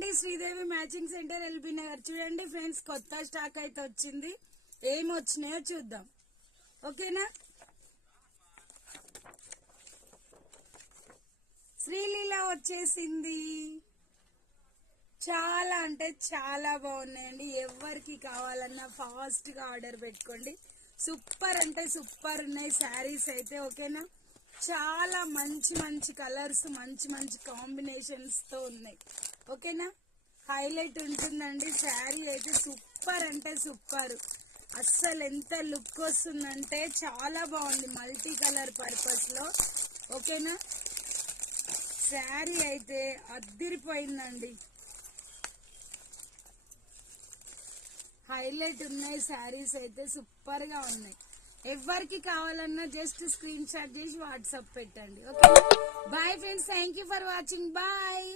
అండి, Sridevi matching centre LB Nagar. చూడండి friends, కొత్త స్టాక్ అయితే వచ్చింది. ఏం వచ్చినాయో చూద్దాం, ఓకేనా. శ్రీలీల వచ్చేసింది. చాలా అంటే చాలా బాగున్నాయండి. ఎవరికి కావాలన్నా ఫాస్ట్ గా ఆర్డర్ పెట్టుకోండి. సూపర్ అంటే సూపర్ ఉన్నాయి శారీస్ అయితే, ఓకేనా. చాలా మంచి మంచి కలర్స్, మంచి మంచి కాంబినేషన్స్ తో ఉన్నాయి, ఓకేనా. హైలైట్ ఉంటుందండి శారీ అయితే. సూపర్ అంటే సూపర్, అస్సలు ఎంత లుక్ వస్తుందంటే చాలా బాగుంది మల్టీ కలర్ పర్పస్ లో, ఓకేనా. శారీ అయితే అద్దిరిపోయిందండి. హైలైట్ ఉన్నాయి శారీస్ అయితే, సూపర్ గా ఉన్నాయి. ఎవరికి కావాలన్నా జస్ట్ స్క్రీన్ షాట్ చేసి వాట్సాప్ పెట్టండి, okay. Bye friends, thank you for watching. Bye.